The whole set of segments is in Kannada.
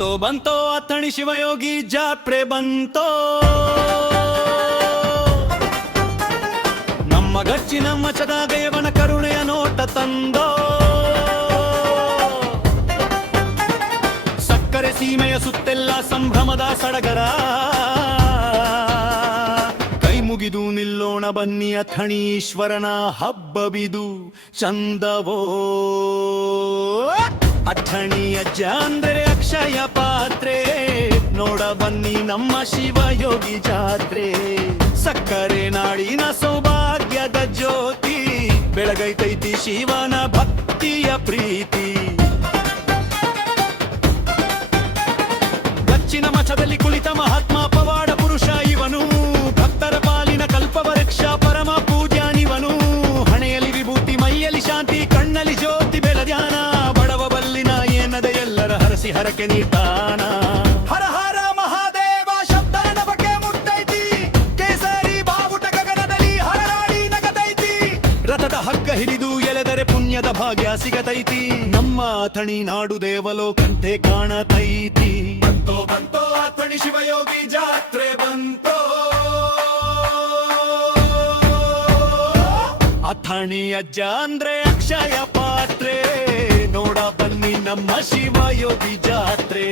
ಬಂತೋ ಅಥಣಿ ಶಿವಯೋಗಿ ಜಾತ್ರೆ ಬಂತೋ, ನಮ್ಮ ಗಚ್ಚಿ ನಮ್ಮ ಚದಾಗಯವನ ಕರುಣೆಯ ನೋಟ ತಂದೋ. ಸಕ್ಕರೆ ಸೀಮೆಯ ಸುತ್ತೆಲ್ಲ ಸಂಭ್ರಮದ ಸಡಗರ, ಕೈ ಮುಗಿದು ನಿಲ್ಲೋಣ ಬನ್ನಿ ಅಥಣೀಶ್ವರನ ಹಬ್ಬವಿದು ಚಂದವೋ. ಅಥಣಿ ಅಜ್ಜ ಅಂದ್ರೆ ಅಕ್ಷಯ ಪಾತ್ರೆ, ನೋಡ ಬನ್ನಿ ನಮ್ಮ ಶಿವಯೋಗಿ ಜಾತ್ರೆ. ಸಕ್ಕರೆ ನಾಡಿನ ಸೌಭಾಗ್ಯದ ಜ್ಯೋತಿ, ಬೆಳಗೈತೈತಿ ಶಿವನ ಭಕ್ತಿಯ ಪ್ರೀತಿ. ಗಚ್ಚಿನ ಮಠದಲ್ಲಿ ಕುಳಿತ ಮಹಾತ್ಮ ಪವಾಡ ಪುರುಷ ಇವನು, ಭಕ್ತರ ಪಾಲಿನ ಕಲ್ಪವೃಕ್ಷ ಪರಮ ಪೂಜ್ಯಾನಿವನು. ಹಣೆಯಲ್ಲಿ ವಿಭೂತಿ ಮೈಯಲ್ಲಿ ಶಾಂತಿ ಕಣ್ಣಲ್ಲಿ ಜ್ಯೋತಿ ಬೆಳದ್ಯಾನ, ಬಡವ ಬಲ್ಲಿನ ಏನದ ಎಲ್ಲರ ಹರಸಿ ಹರಕೆ ನೀಡ್ತಾನ. ಹರ ಹರ ಮಹಾದೇವ ಶಬ್ದನ ಬಗ್ಗೆ ಮುಟ್ಟೈತಿ, ಕೇಸರಿ ಬಾವುಟ ಗಗನದಲ್ಲಿ ಹರನಾಡಿ ನಗತೈತಿ. ರಥದ ಹಗ್ಗ ಹಿಡಿದು ಎಳೆದರೆ ಪುಣ್ಯದ ಭಾಗ್ಯ ಸಿಗತೈತಿ, ನಮ್ಮ ಅಥಣಿ ನಾಡು ದೇವಲೋಕಂತೆ ಕಾಣತೈತಿ. ಬಂತೋ ಅಥಣಿ ಶಿವಯೋಗಿ ಜಾತ್ರೆ ಬಂತೋ, ಅಥಣಿ ಅಜ್ಜ ಅಂದ್ರೆ ಅಕ್ಷಯ ಪಾತ್ರೆ, ನೋಡ ಬನ್ನಿ ನಮ್ಮ ಶಿವಯೋಗಿ ಜಾತ್ರೆ.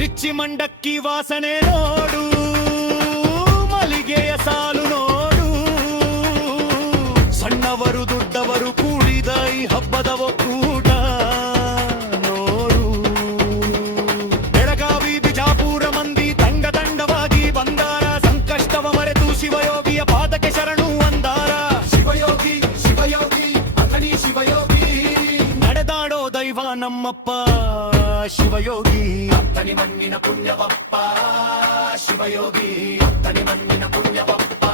ರಿಚ್ಚಿ ಮಂಡಕ್ಕಿ ವಾಸನೆ ನೋಡು, ಮಲ್ಲಿಗೆಯ ಸಾಲು ನೋಡು, ಸಣ್ಣವರು ದೊಡ್ಡವರು ಕೂಡಿದ ಈ ಹಬ್ಬದ ಒಕ್ಕೂಟ ನೋಡು. ಬೆಳಗಾವಿ ಬಿಜಾಪುರ ಮಂದಿ ತಂಡ ತಂಡವಾಗಿ ಬಂದಾರ, ಸಂಕಷ್ಟವ ಮರೆತು ಶಿವಯೋಗಿಯ ಪಾದಕ್ಕೆ ಶರಣು ಅಂದಾರ. ಶಿವಯೋಗಿ ಶಿವಯೋಗಿ ಅಥಣಿ ಶಿವಯೋಗಿ, ನಡೆದಾಡೋ ದೈವ ನಮ್ಮಪ್ಪ ಶಿವಯೋಗಿ. ಅಥಣಿ ಮಣ್ಣಿನ ಪುಣ್ಯವಪ್ಪ ಶಿವಯೋಗಿ, ಅಥಣಿ ಮಣ್ಣಿನ ಪುಣ್ಯವಪ್ಪ.